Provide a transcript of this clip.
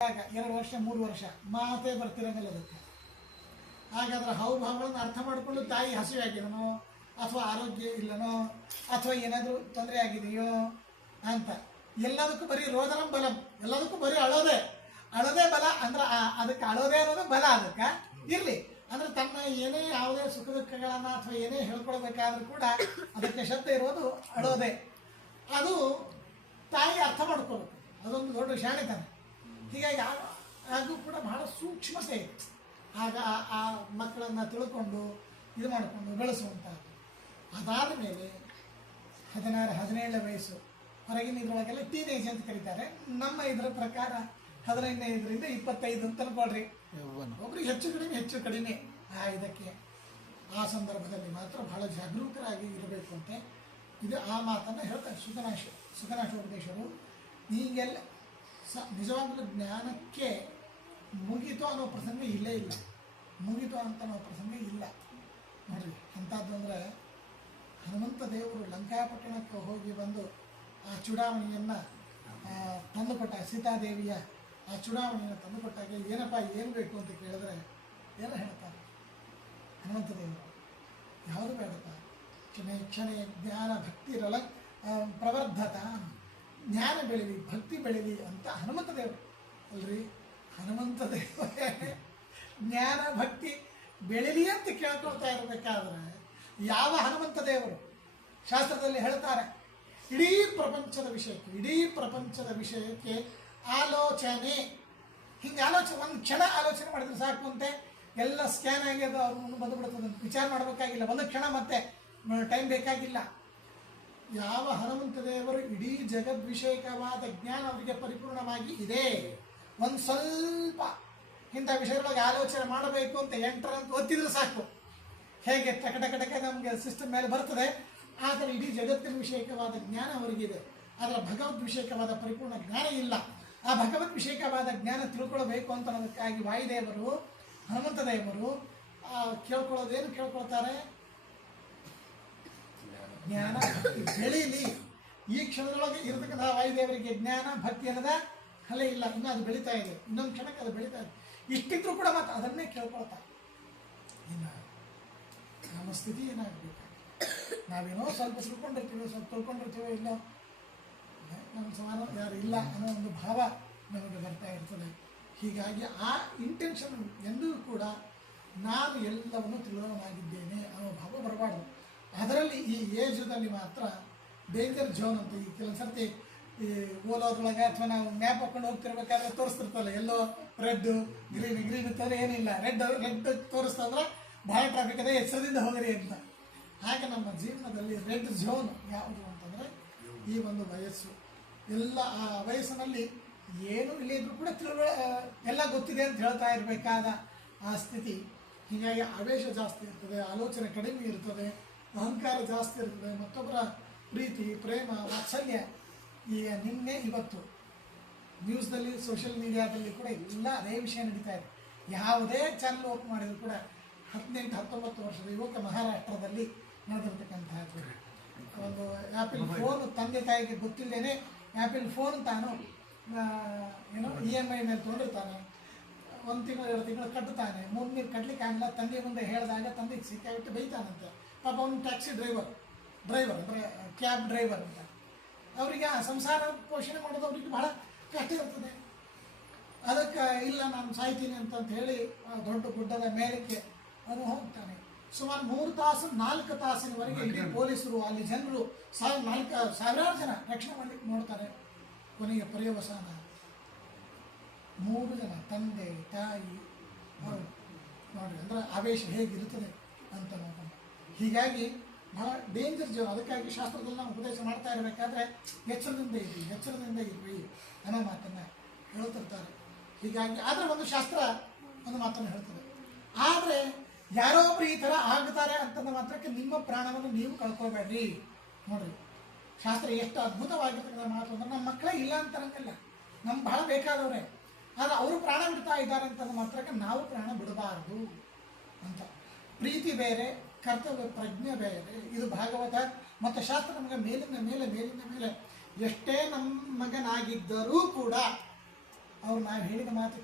2 ವರ್ಷ 3 ವರ್ಷ ಮಾತೇ ಬರ್ತಿರಂಗಿಲ್ಲ ಅದಕ್ಕೆ. ಹಾಗಾದ್ರೆ ಹಾವಭಾವಗಳನ್ನು ಅರ್ಥ ಮಾಡಿಕೊಂಡು ತಾಯಿ ಹಸಿವೆ ಆಗಿದನೋ ಅಥವಾ ಆರೋಗ್ಯ ಇಲ್ಲನೋ ಅಥವಾ ಏನಾದರೂ ತೊಂದರೆ ಆಗಿದೆಯೋ ಅಂತ ಎಲ್ಲದಕ್ಕೂ ಬರೀ ರೋದನಂ ಬಲಂ, ಎಲ್ಲದಕ್ಕೂ ಬರೀ ಅಳೋದೇ ಬಲ ಅಂದ್ರೆ ಅದಕ್ಕೆ ಅಳೋದೇ ಅನ್ನೋದು ಬಲ. ಅದಕ್ಕೆ ಇರಲಿ ಅಂದ್ರೆ ತನ್ನ ಏನೇ ಯಾವುದೇ ಸುಖ ದುಃಖಗಳನ್ನು ಅಥವಾ ಏನೇ ಹೇಳ್ಕೊಳ್ಬೇಕಾದ್ರೂ ಕೂಡ ಅದಕ್ಕೆ ಶಬ್ದ ಇರೋದು ಅಳೋದೇ. ಅದು ತಾಯಿ ಅರ್ಥ ಮಾಡ್ಕೋಬೇಕು, ಅದೊಂದು ದೊಡ್ಡ ಶಾಣೆತನ. ಹೀಗಾಗಿ ಅದು ಕೂಡ ಬಹಳ ಸೂಕ್ಷ್ಮತೆ ಇದೆ. ಆಗ ಆ ಮಕ್ಕಳನ್ನು ತಿಳ್ಕೊಂಡು ಇದು ಮಾಡಿಕೊಂಡು ಬೆಳೆಸುವಂಥದ್ದು. ಅದಾದ ಮೇಲೆ 16-17 ವಯಸ್ಸು ಹೊರಗಿನ ಇದರೊಳಗೆಲ್ಲ ಟೀನೇಜ್ ಅಂತ ಕರೀತಾರೆ. ನಮ್ಮ ಇದರ ಪ್ರಕಾರ 15ರಿಂದ 25 ಅಂತ ಅನ್ಕೊಳ್ರಿ. ಒಬ್ರಿಗೆ ಹೆಚ್ಚು ಕಡಿಮೆ ಇದಕ್ಕೆ ಆ ಸಂದರ್ಭದಲ್ಲಿ ಮಾತ್ರ ಬಹಳ ಜಾಗರೂಕರಾಗಿ ಇರಬೇಕು ಅಂತ ಇದು ಆ ಮಾತನ್ನು ಹೇಳ್ತಾರೆ ಸುಖನಾಶೋಪದೇಶರು. ಹೀಗೆಲ್ಲ ನಿಜವಾಗ್ಲೂ ಜ್ಞಾನಕ್ಕೆ ಮುಗೀತು ಅನ್ನೋ ಪ್ರಸಂಗ ಇಲ್ಲೇ ಇಲ್ಲ, ಮುಗೀತು ಅಂತ ಅನ್ನೋ ಪ್ರಸಂಗ ಇಲ್ಲ ನೋಡ್ರಿ. ಅಂಥದ್ದು ಅಂದರೆ ಹನುಮಂತ ದೇವರು ಲಂಕಾಪಟ್ಟಣಕ್ಕೆ ಹೋಗಿ ಬಂದು ಆ ಚುಡಾವಣೆಯನ್ನು ತಂದುಕೊಟ್ಟ, ಸೀತಾದೇವಿಯ ಆ ಚುಡಾವಣೆಯನ್ನು ತಂದುಕೊಟ್ಟಾಗ ಏನಪ್ಪ ಏನು ಬೇಕು ಅಂತ ಕೇಳಿದ್ರೆ ಏನು ಹೇಳ್ತಾರೆ ಹನುಮಂತ ದೇವರು? ಯಾವುದು ಬೇಡಪ್ಪ, ಕ್ಷಣೆ ಜ್ಞಾನ ಭಕ್ತಿ ಪ್ರವರ್ಧತ, ಜ್ಞಾನ ಬೆಳೀಲಿ ಭಕ್ತಿ ಬೆಳೀಲಿ ಅಂತ ಹನುಮಂತ ದೇವರು ಅಲ್ರಿ. ಹನುಮಂತ ದೇವರೇ ಜ್ಞಾನ ಭಕ್ತಿ ಬೆಳೀಲಿ ಅಂತ ಕೇಳ್ಕೊಳ್ತಾ ಇರಬೇಕಾದ್ರೆ ಯಾವ ಹನುಮಂತ ದೇವರು ಶಾಸ್ತ್ರದಲ್ಲಿ ಹೇಳ್ತಾರೆ ಇಡೀ ಪ್ರಪಂಚದ ವಿಷಯಕ್ಕೆ ಆಲೋಚನೆ, ಹಿಂಗೆ ಒಂದು ಕ್ಷಣ ಆಲೋಚನೆ ಮಾಡಿದ್ರೆ ಸಾಕು ಅಂತೆ ಎಲ್ಲ ಸ್ಕ್ಯಾನ್ ಆಗಿ ಅದು ಅವ್ರನ್ನ ಬಂದುಬಿಡ್ತದೆ. ವಿಚಾರ ಮಾಡಬೇಕಾಗಿಲ್ಲ, ಒಂದು ಕ್ಷಣ ಮತ್ತೆ ಟೈಮ್ ಬೇಕಾಗಿಲ್ಲ. ಯಾವ ಹನುಮಂತ ದೇವರು ಇಡೀ ಜಗದ್ವಿಷಯಕವಾದ ಜ್ಞಾನ ಅವರಿಗೆ ಪರಿಪೂರ್ಣವಾಗಿ ಇದೆ, ಒಂದು ಸ್ವಲ್ಪ ಇಂಥ ವಿಷಯದೊಳಗೆ ಆಲೋಚನೆ ಮಾಡಬೇಕು ಅಂತ ಎಂಟರಂತ ಒತ್ತಿದ್ರೆ ಸಾಕು, ಹೇಗೆ ಟಕ ನಮಗೆ ಸಿಸ್ಟಮ್ ಮೇಲೆ ಬರ್ತದೆ ಆ ಥರ ಇಡೀ ಜಗತ್ತಿನ ವಿಷಯಕವಾದ ಜ್ಞಾನ ಅವರಿಗಿದೆ. ಅದರ ಭಗವದ್ ವಿಷಯಕವಾದ ಪರಿಪೂರ್ಣ ಜ್ಞಾನ ಇಲ್ಲ. ಆ ಭಗವದ್ ವಿಷಯಕವಾದ ಜ್ಞಾನ ತಿಳ್ಕೊಳ್ಬೇಕು ಅಂತ ಅನ್ನೋದಕ್ಕಾಗಿ ವಾಯುದೇವರು ಹನುಮಂತ ದೇವರು ಕೇಳ್ಕೊಳ್ಳೋದೇನು ಕೇಳ್ಕೊಳ್ತಾರೆ? ಜ್ಞಾನ ಭಕ್ತಿ ಬೆಳೀಲಿ. ಈ ಕ್ಷಣದೊಳಗೆ ಇರತಕ್ಕಂಥ ವಾಯುದೇವರಿಗೆ ಜ್ಞಾನ ಭಕ್ತಿ ಅನ್ನೋದ ಕಲೆ ಇಲ್ಲ, ಇನ್ನೂ ಅದು ಬೆಳೀತಾ ಇದೆ, ಇನ್ನೊಂದು ಕ್ಷಣಕ್ಕೆ ಅದು ಬೆಳೀತಾ ಇದೆ. ಇಷ್ಟಿದ್ರು ಕೂಡ ಮತ್ತೆ ಅದನ್ನೇ ಕೇಳ್ಕೊಳ್ತಾರೆ. ಇನ್ನು ನಮ್ಮ ಸ್ಥಿತಿ ಏನಾಗಬೇಕು? ನಾವೇನೋ ಸ್ವಲ್ಪ ತಿಳ್ಕೊಂಡಿರ್ತೀವೋ ಇಲ್ಲೋ ನಮ್ಮ ಸಮಾನ ಯಾರು ಇಲ್ಲ ಅನ್ನೋ ಒಂದು ಭಾವ ನಮಗೆ ಬರ್ತಾ ಇರ್ತದೆ. ಹೀಗಾಗಿ ಆ ಇಂಟೆನ್ಷನ್ ಎಂದೂ ಕೂಡ ನಾನು ಎಲ್ಲವನ್ನು ತಿಳಿದವನಾಗಿದ್ದೇನೆ ಅನ್ನೋ ಭಾವ ಬರಬಾರ್ದು. ಅದರಲ್ಲಿ ಈ ಏಜ್ದಲ್ಲಿ ಮಾತ್ರ ಡೇಂಜರ್ ಝೋನ್ ಅಂತ ಈ ಕೆಲವು ಸರ್ತಿ ಈ ಓಲೋದ್ರೊಳಗೆ ಅಥವಾ ನಾವು ಮ್ಯಾಪ್ ಹಾಕೊಂಡು ಹೋಗ್ತಿರ್ಬೇಕಾದ್ರೆ ತೋರಿಸ್ತಿರ್ತಲ್ಲ, ಎಲ್ಲೋ ರೆಡ್ ಗ್ರೀನ್ ಇರ್ತಂದ್ರೆ ಏನಿಲ್ಲ, ರೆಡ್ ತೋರಿಸ್ತಂದ್ರೆ ಭಾಳ ಟ್ರಾಫಿಕ್ ಅದೇ, ಎಚ್ಚರದಿಂದ ಹೋಗ್ರಿ ಅಂತ. ಹಾಗೆ ನಮ್ಮ ಜೀವನದಲ್ಲಿ ರೆಡ್ ಝೋನ್ ಯಾವುದು ಅಂತಂದರೆ ಈ ಒಂದು ವಯಸ್ಸು. ಎಲ್ಲ ಆ ವಯಸ್ಸಿನಲ್ಲಿ ಏನು ಇಲ್ಲದಿದ್ರೂ ಕೂಡ ಎಲ್ಲ ಗೊತ್ತಿದೆ ಅಂತ ಹೇಳ್ತಾ ಇರಬೇಕಾದ ಆ ಸ್ಥಿತಿ. ಹೀಗಾಗಿ ಆವೇಶ ಜಾಸ್ತಿ ಇರ್ತದೆ, ಆಲೋಚನೆ ಕಡಿಮೆ ಇರ್ತದೆ, ಅಹಂಕಾರ ಜಾಸ್ತಿ ಇರ್ತದೆ, ಮತ್ತೊಬ್ಬರ ಪ್ರೀತಿ ಪ್ರೇಮ ವಾತ್ಸಲ್ಯ. ಈಗ ನಿನ್ನೆ ಇವತ್ತು ನ್ಯೂಸ್ದಲ್ಲಿ ಸೋಷಿಯಲ್ ಮೀಡಿಯಾದಲ್ಲಿ ಕೂಡ ಎಲ್ಲ ಅದೇ ವಿಷಯ ನಡೀತಾ ಇದೆ. ಯಾವುದೇ ಚಾನಲ್ ಓಪನ್ ಮಾಡಿದ್ರು ಕೂಡ 18-19 ವರ್ಷದ ಯುವಕ ಮಹಾರಾಷ್ಟ್ರದಲ್ಲಿ ನಡೆದಿರ್ತಕ್ಕಂಥದ್ದು. ಒಂದು ಆ್ಯಪಲ್ ಫೋನ್ ತಂದೆ ತಾಯಿಗೆ ಗೊತ್ತಿಲ್ಲದೇನೆ ಆ್ಯಪಲ್ ಫೋನ್ ತಾನು EMI ಮೇಲೆ ತೊಗೊಂಡಿರ್ತಾನೆ, 1 ತಿಂಗಳು 2 ತಿಂಗಳು ಕಟ್ಟುತ್ತಾನೆ, 3 ತಿಂಗಳು ಕಟ್ಟಲಿಕ್ಕೆ ಆಗಲ್ಲ. ತಂದೆ ಮುಂದೆ ಹೇಳಿದಾಗ ತಂದೆಗೆ ಸಿಕ್ಕಾಬಿಟ್ಟು ಬೈತಾನಂತೆ. ಪಾಪ ಅವನು ಟ್ಯಾಕ್ಸಿ ಡ್ರೈವರ್ ಅಂದರೆ ಕ್ಯಾಬ್ ಡ್ರೈವರ್ ಅಂತ. ಅವರಿಗೆ ಆ ಸಂಸಾರ ಪೋಷಣೆ ಮಾಡೋದು ಅವ್ರಿಗೆ ಬಹಳ ಕಷ್ಟ ಇರ್ತದೆ. ಅದಕ್ಕೆ ಇಲ್ಲ ನಾನು ಸಾಯ್ತೀನಿ ಅಂತ ಹೇಳಿ ದೊಡ್ಡ ಗುಡ್ಡದ ಮೇಲಕ್ಕೆ ಅವನು ಹೋಗ್ತಾನೆ. ಸುಮಾರು 3 ತಾಸು 4 ತಾಸಿನವರೆಗೆ ಇಡೀ ಪೊಲೀಸರು ಅಲ್ಲಿ ಜನರು ಸಾವಿರಾರು ಜನ ರಕ್ಷಣೆ ಮಾಡಲಿಕ್ಕೆ ನೋಡ್ತಾರೆ. ಕೊನೆಯ ಪರ್ಯವಸಾನ 3 ಜನ ತಂದೆ ತಾಯಿ ನೋಡಿ ಅಂದರೆ ಆವೇಶ ಹೇಗಿರುತ್ತದೆ ಅಂತ ನೋಡೋಣ. ಹೀಗಾಗಿ ಬಹಳ ಡೇಂಜರ್ ಜೀವನ. ಅದಕ್ಕಾಗಿ ಶಾಸ್ತ್ರದಲ್ಲಿ ನಾವು ಉಪದೇಶ ಮಾಡ್ತಾ ಇರಬೇಕಾದ್ರೆ ಎಚ್ಚರದಿಂದ ಇರ್ರಿ ಅನ್ನೋ ಮಾತನ್ನು ಹೇಳ್ತಿರ್ತಾರೆ. ಹೀಗಾಗಿ ಆದರೆ ಒಂದು ಶಾಸ್ತ್ರ ಒಂದು ಮಾತನ್ನು ಹೇಳ್ತದೆ, ಆದರೆ ಯಾರೊಬ್ರು ಈ ಥರ ಆಗ್ತಾರೆ ಅಂತಂದ ಮಾತ್ರಕ್ಕೆ ನಿಮ್ಮ ಪ್ರಾಣವನ್ನು ನೀವು ಕಳ್ಕೊಬೇಡ್ರಿ. ನೋಡ್ರಿ ಶಾಸ್ತ್ರ ಎಷ್ಟು ಅದ್ಭುತವಾಗಿರ್ತಕ್ಕಂಥ ಮಾತು ಅಂದ್ರೆ ನಮ್ಮ ಮಕ್ಕಳೇ ಇಲ್ಲ ಅಂತರಂಗಿಲ್ಲ, ನಮ್ಗೆ ಬಹಳ ಬೇಕಾದವ್ರೆ, ಆದರೆ ಅವರು ಪ್ರಾಣ ಬಿಡ್ತಾ ಇದ್ದಾರೆ ಅಂತಂದ ಮಾತ್ರಕ್ಕೆ ನಾವು ಪ್ರಾಣ ಬಿಡಬಾರ್ದು ಅಂತ. ಪ್ರೀತಿ ಬೇರೆ, ಕರ್ತವ್ಯ ಪ್ರಜ್ಞೆ ಬೇರೆ. ಇದು ಭಾಗವತ ಮತ್ತು ಶಾಸ್ತ್ರ ನಮಗೆ ಮೇಲಿನ ಮೇಲೆ ಎಷ್ಟೇ ನಮ್ಮ ಮಗನಾಗಿದ್ದರೂ ಕೂಡ ನಾವು ಹೇಳಿದ ಮಾತು